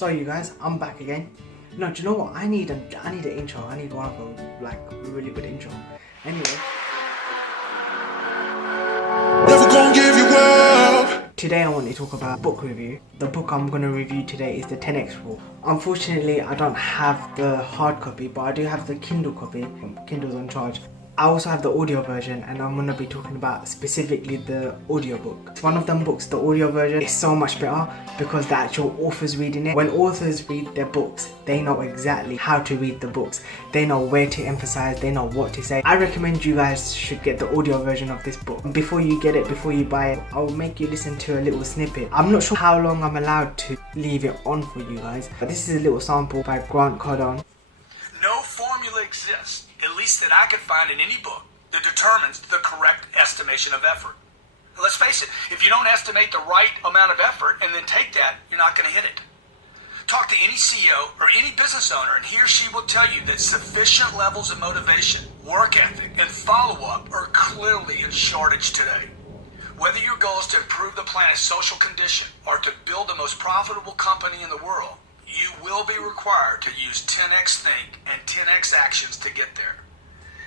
So you guys, I'm back again. No, do you know what? I need an intro. I need one of those, like, really good intro. Anyway. Never gonna give you up. Today I want to talk about book review. The book I'm going to review today is the 10x Rule. Unfortunately, I don't have the hard copy, but I do have the Kindle copy. Kindle's on charge. I also have the audio version, and I'm going to be talking about specifically the audiobook. It's one of them books, the audio version is so much better because the actual author's reading it. When authors read their books, they know exactly how to read the books. They know where to emphasize, they know what to say. I recommend you guys should get the audio version of this book. Before you get it, before you buy it, I'll make you listen to a little snippet. I'm not sure how long I'm allowed to leave it on for you guys, but this is a little sample by Cardone. No formula exists, at least that I could find in any book, that determines the correct estimation of effort. Let's face it, if you don't estimate the right amount of effort and then take that, you're not going to hit it. Talk to any CEO or any business owner and he or she will tell you that sufficient levels of motivation, work ethic, and follow-up are clearly in shortage today. Whether your goal is to improve the planet's social condition or to build the most profitable company in the world, you will be required to use 10x think and 10x actions to get there.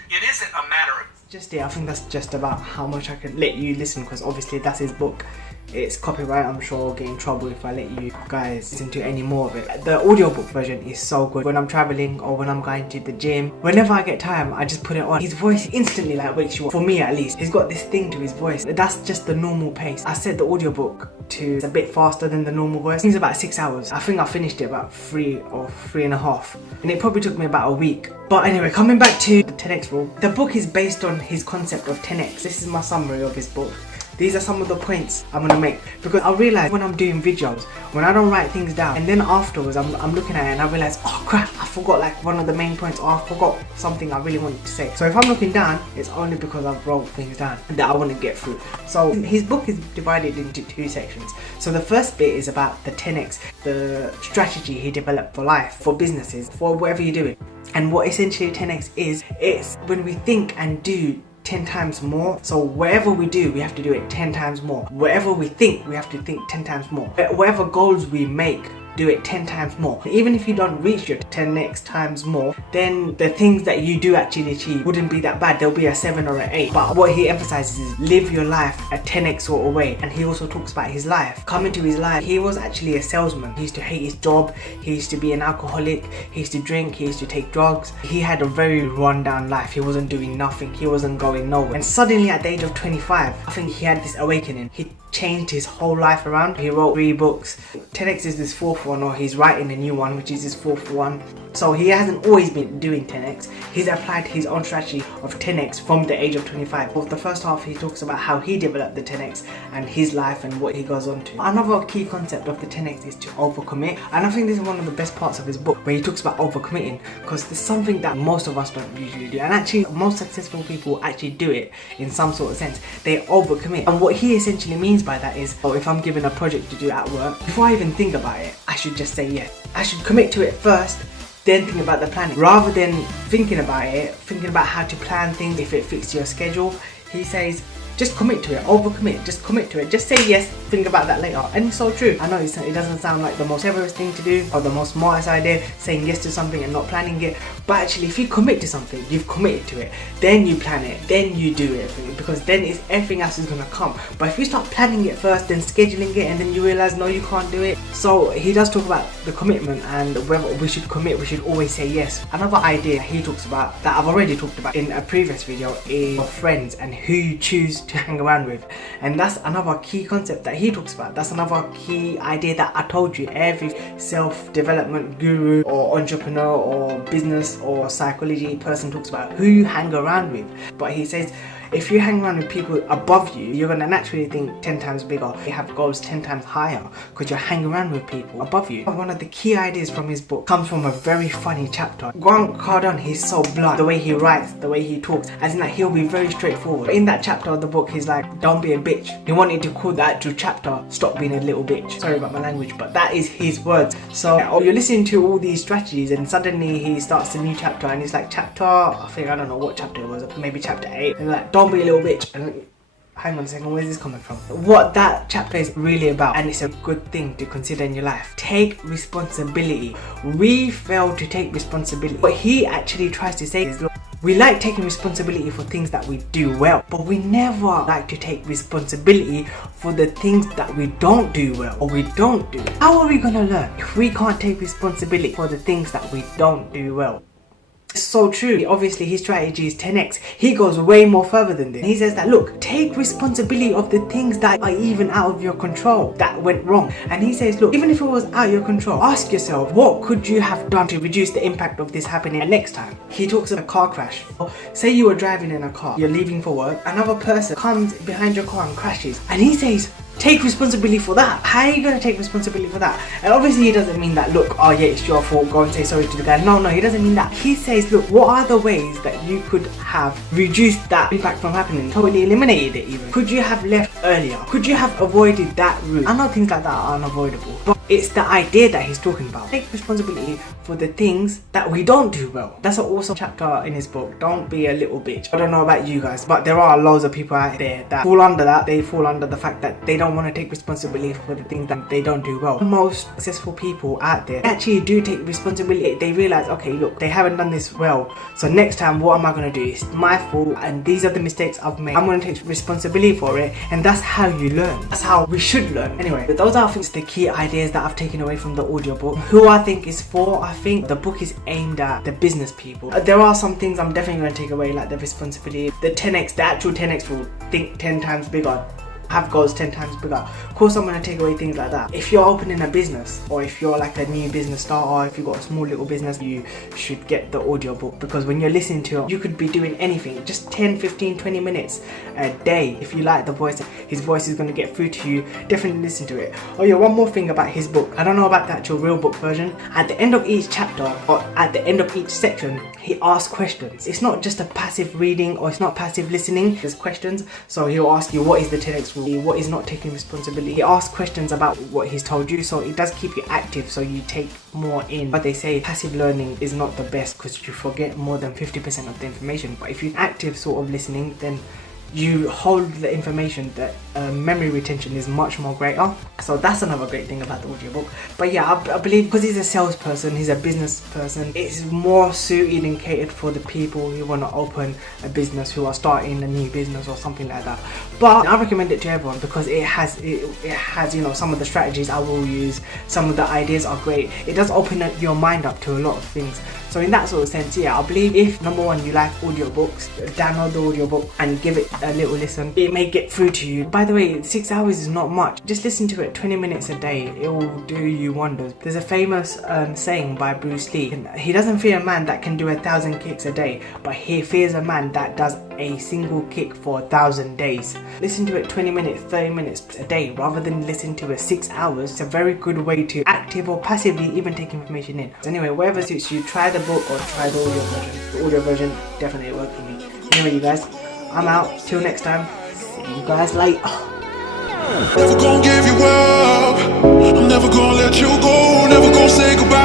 It isn't a matter of I think that's just about how much I can let you listen, because obviously that's his book. It's copyright. I'm sure I'll get in trouble if I let you guys listen to any more of it. The audiobook version is so good. When I'm traveling or when I'm going to the gym, whenever I get time, I just put it on. His voice instantly wakes you up. For me at least, he's got this thing to his voice. That's just the normal pace. I set the audiobook to a bit faster than the normal voice. It's about 6 hours. I think I finished it about 3 or 3.5, and it probably took me about a week. But anyway, coming back to the 10x Rule, the book is based on his concept of 10x. This is my summary of his book. These are some of the points I'm gonna make, because I realize when I'm doing videos, when I don't write things down, and then afterwards I'm looking at it and I realize, oh crap, I forgot like one of the main points, or I forgot something I really wanted to say. So if I'm looking down, it's only because I've wrote things down that I want to get through. So his book is divided into 2 sections. So the first bit is about the 10x, the strategy he developed for life, for businesses, for whatever you're doing. And what essentially 10x is, it's when we think and do 10 times more. So whatever we do, we have to do it 10 times more. Whatever we think, we have to think 10 times more. Whatever goals we make, do it 10 times more. Even if you don't reach your 10x times more, then the things that you do actually achieve wouldn't be that bad. There'll be a 7 or an 8. But what he emphasizes is live your life a 10x sort of way. And he also talks about his life. Coming to his life, he was actually a salesman. He used to hate his job. He used to be an alcoholic. He used to drink. He used to take drugs. He had a very run-down life. He wasn't doing nothing. He wasn't going nowhere. And suddenly at the age of 25, I think he had this awakening. He changed his whole life around. He wrote 3 books. 10x is his 4th one, or he's writing a new one, which is his 4th one. So he hasn't always been doing 10x. He's applied his own strategy of 10x from the age of 25. Well, the first half he talks about how he developed the 10x and his life and what he goes on to. Another key concept of the 10x is to overcommit, and I think this is one of the best parts of his book, where he talks about overcommitting, because there's something that most of us don't usually do, and actually most successful people actually do it in some sort of sense. They overcommit, and what he essentially means by that is, oh, if I'm given a project to do at work, before I even think about it, I should just say yes. I should commit to it first, then think about the planning, rather than thinking about it, thinking about how to plan things if it fits your schedule. He says, just commit to it, overcommit, just commit to it, just say yes, think about that later. And it's so true. I know it doesn't sound like the most cleverest thing to do or the most smartest idea, saying yes to something and not planning it, but actually if you commit to something, you've committed to it, then you plan it, then you do it, because then everything else is gonna come. But if you start planning it first, then scheduling it, and then you realize no, you can't do it. So he does talk about the commitment, and whether we should commit, we should always say yes. Another idea he talks about that I've already talked about in a previous video is friends and who you choose to hang around with, and that's another key concept that he talks about. That's another key idea that I told you every self-development guru or entrepreneur or business or psychology person talks about, who you hang around with. But he says if you hang around with people above you, you're going to naturally think 10 times bigger. You have goals 10 times higher because you're hanging around with people above you. One of the key ideas from his book comes from a very funny chapter. Cardone, he's so blunt. The way he writes, the way he talks, as in like he'll be very straightforward. In that chapter of the book, he's like, don't be a bitch. He wanted to call that actual chapter, stop being a little bitch. Sorry about my language, but that is his words. So you're listening to all these strategies and suddenly he starts a new chapter and he's like, I don't know what chapter it was, maybe chapter 8. And like, don't be a little bitch. And hang on a second, where's this coming from? What that chapter is really about, and it's a good thing to consider in your life. Take responsibility. We fail to take responsibility. What he actually tries to say is, look, we like taking responsibility for things that we do well, but we never like to take responsibility for the things that we don't do well or we don't do. How are we gonna learn if we can't take responsibility for the things that we don't do well? It's so true. Obviously his strategy is 10x. He goes way more further than this. He says that, look, take responsibility of the things that are even out of your control that went wrong. And he says, look, even if it was out of your control, ask yourself, what could you have done to reduce the impact of this happening next time? He talks about a car crash. Say you were driving in a car, you're leaving for work, another person comes behind your car and crashes, and he says, take responsibility for that. How are you going to take responsibility for that? And obviously he doesn't mean that, look, oh yeah, it's your fault, go and say sorry to the guy. No, he doesn't mean that. He says, look, what are the ways that you could have reduced that impact from happening? Totally eliminated it even. Could you have left earlier? Could you have avoided that route? I know things like that are unavoidable, but it's the idea that he's talking about. Take responsibility for the things that we don't do well. That's an awesome chapter in his book. Don't be a little bitch. I don't know about you guys, but there are loads of people out there that fall under that. They fall under the fact that they don't want to take responsibility for the things that they don't do well. Most successful people out there actually do take responsibility. They realize, okay, look, they haven't done this well, so next time what am I going to do? It's my fault and these are the mistakes I've made. I'm going to take responsibility for it, and that's how you learn. That's how we should learn. Anyway, but those are the key ideas that I've taken away from the audiobook. Who I think is for, I think the book is aimed at the business people. There are some things I'm definitely going to take away, like the responsibility, the 10x, the actual 10x rule. Think 10 times bigger, have goals 10 times bigger. Of course I'm going to take away things like that. If you're opening a business, or if you're like a new business starter, if you've got a small little business, you should get the audiobook, because when you're listening to it, you could be doing anything, just 10, 15, 20 minutes a day. If you like the voice, his voice is going to get through to you. Definitely listen to it. Oh yeah, one more thing about his book. I don't know about the actual real book version. At the end of each chapter, or at the end of each section, he asks questions. It's not just a passive reading, or it's not passive listening. There's questions. So he'll ask you, what is the 10x rule? What is not taking responsibility? He asks questions about what he's told you, so it does keep you active, so you take more in. But they say passive learning is not the best, because you forget more than 50% of the information. But if you're active sort of listening, then you hold the information. That memory retention is much more greater. So that's another great thing about the audiobook. But yeah, I believe because he's a salesperson, he's a business person, it's more suited and catered for the people who want to open a business, who are starting a new business or something like that. But I recommend it to everyone, because it has you know, some of the strategies I will use, some of the ideas are great. It does open up your mind up to a lot of things. So in that sort of sense, yeah, I believe if, number one, you like audiobooks, download the audiobook and give it a little listen. It may get through to you. By the way, 6 hours is not much. Just listen to it 20 minutes a day. It will do you wonders. There's a famous saying by Bruce Lee. He doesn't fear a man that can do 1,000 kicks a day, but he fears a man that does a single kick for 1,000 days. Listen to it 20 minutes, 30 minutes a day, rather than listen to it 6 hours. It's a very good way to active or passively even take information in. So anyway, whatever suits you, try the book or try the audio version. The audio version definitely worked for me. Anyway, you guys, I'm out. Till next time. See you guys later. Never gonna give you up. I'm never gonna let you go. Never gonna say goodbye.